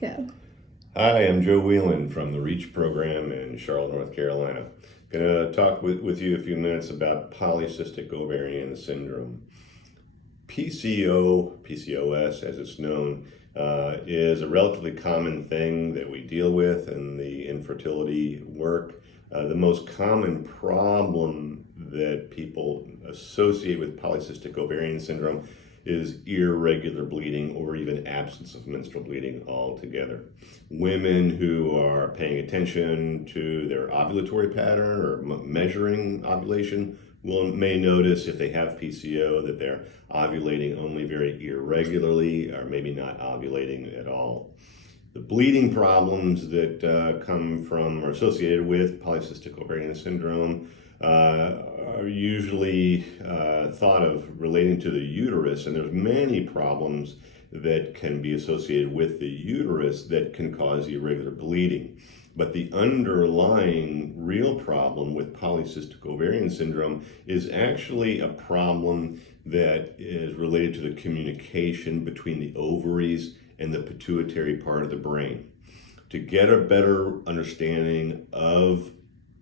Go. Hi, I'm Joe Whelan from the REACH program in Charlotte, North Carolina. Going to talk with you a few minutes about polycystic ovarian syndrome. PCOS, as it's known, is a relatively common thing that we deal with in the infertility work. The most common problem that people associate with polycystic ovarian syndrome is irregular bleeding or even absence of menstrual bleeding altogether. Women who are paying attention to their ovulatory pattern or measuring ovulation may notice if they have PCO that they're ovulating only very irregularly or maybe not ovulating at all. The bleeding problems that come from or associated with polycystic ovarian syndrome are usually thought of relating to the uterus, and there's many problems that can be associated with the uterus that can cause irregular bleeding. But the underlying real problem with polycystic ovarian syndrome is actually a problem that is related to the communication between the ovaries and the pituitary part of the brain. To get a better understanding of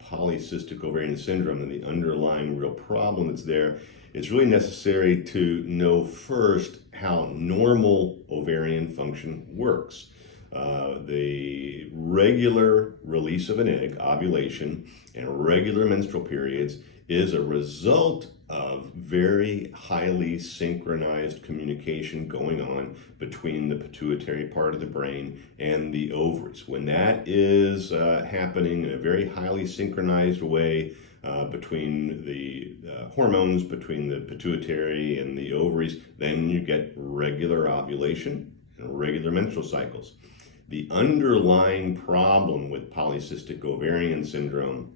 polycystic ovarian syndrome and the underlying real problem that's there, it's really necessary to know first how normal ovarian function works. The regular release of an egg, ovulation, and regular menstrual periods is a result of very highly synchronized communication going on between the pituitary part of the brain and the ovaries. When that is happening in a very highly synchronized way between the hormones, between the pituitary and the ovaries, then you get regular ovulation and regular menstrual cycles. The underlying problem with polycystic ovarian syndrome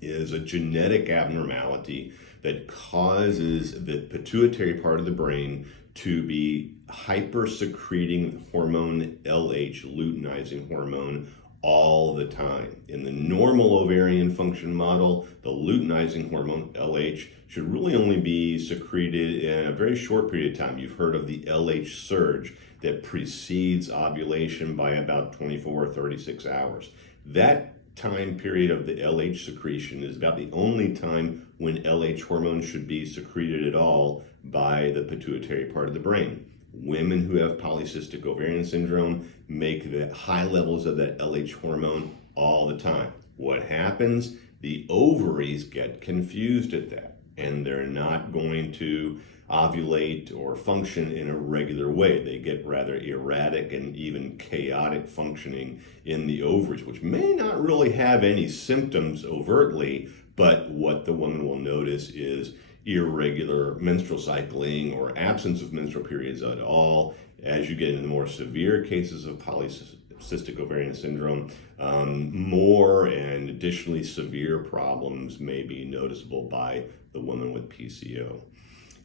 is a genetic abnormality that causes the pituitary part of the brain to be hyper-secreting the hormone LH, luteinizing hormone, all the time. In the normal ovarian function model, the luteinizing hormone LH should really only be secreted in a very short period of time. You've heard of the LH surge that precedes ovulation by about 24 or 36 hours. That time period of the LH secretion is about the only time when LH hormone should be secreted at all by the pituitary part of the brain. Women who have polycystic ovarian syndrome make the high levels of that LH hormone all the time. What happens? The ovaries get confused at that, and they're not going to ovulate or function in a regular way. They get rather erratic and even chaotic functioning in the ovaries, which may not really have any symptoms overtly, but what the woman will notice is irregular menstrual cycling or absence of menstrual periods at all. As you get into the more severe cases of polycystic ovarian syndrome, more and additionally severe problems may be noticeable by the woman with PCO.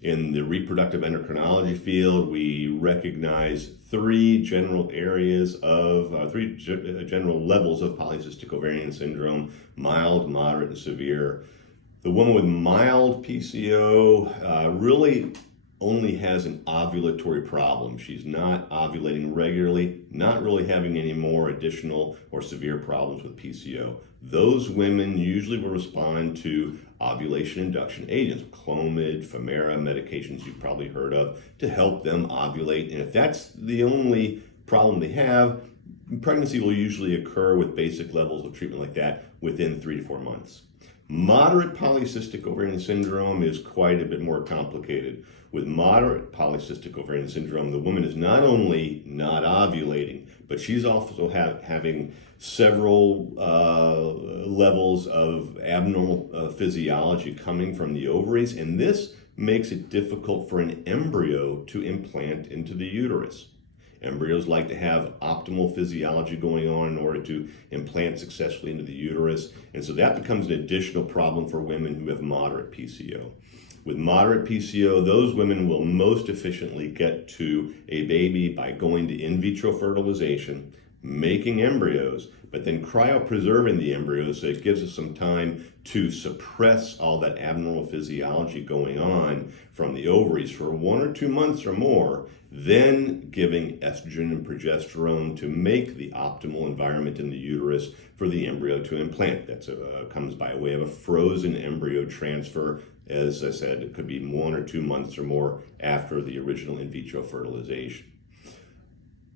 In the reproductive endocrinology field, we recognize three general areas of, general levels of polycystic ovarian syndrome: mild, moderate, and severe. The woman with mild PCO really only has an ovulatory problem. She's not ovulating regularly, not really having any more additional or severe problems with PCO. Those women usually will respond to ovulation induction agents, Clomid, Femera, medications you've probably heard of, to help them ovulate. And if that's the only problem they have, pregnancy will usually occur with basic levels of treatment like that within 3 to 4 months. Moderate polycystic ovarian syndrome is quite a bit more complicated. With moderate polycystic ovarian syndrome, the woman is not only not ovulating, but she's also having several levels of abnormal physiology coming from the ovaries, and this makes it difficult for an embryo to implant into the uterus. Embryos like to have optimal physiology going on in order to implant successfully into the uterus, and so that becomes an additional problem for women who have moderate PCO. With moderate PCO, those women will most efficiently get to a baby by going to in vitro fertilization. making embryos, but then cryopreserving the embryos so it gives us some time to suppress all that abnormal physiology going on from the ovaries for 1 or 2 months or more, then giving estrogen and progesterone to make the optimal environment in the uterus for the embryo to implant. That comes by way of a frozen embryo transfer. As I said, it could be 1 or 2 months or more after the original in vitro fertilization.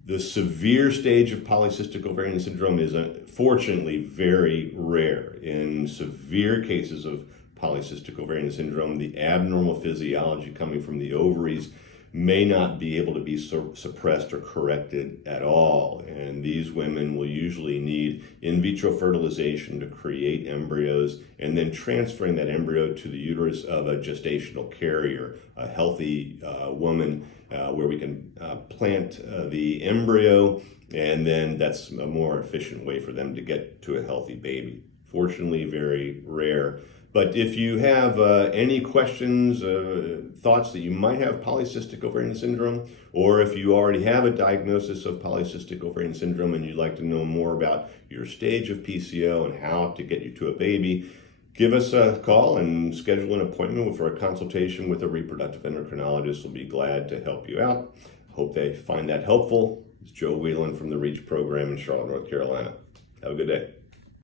The severe stage of polycystic ovarian syndrome is unfortunately very rare. In severe cases of polycystic ovarian syndrome, the abnormal physiology coming from the ovaries may not be able to be suppressed or corrected at all. And these women will usually need in vitro fertilization to create embryos and then transferring that embryo to the uterus of a gestational carrier, a healthy woman, where we can plant the embryo, and then that's a more efficient way for them to get to a healthy baby. Fortunately, very rare. But if you have any questions, thoughts that you might have polycystic ovarian syndrome, or if you already have a diagnosis of polycystic ovarian syndrome and you'd like to know more about your stage of PCO and how to get you to a baby, give us a call and schedule an appointment for a consultation with a reproductive endocrinologist. We'll be glad to help you out. Hope they find that helpful. It's Joe Whelan from the REACH program in Charlotte, North Carolina. Have a good day.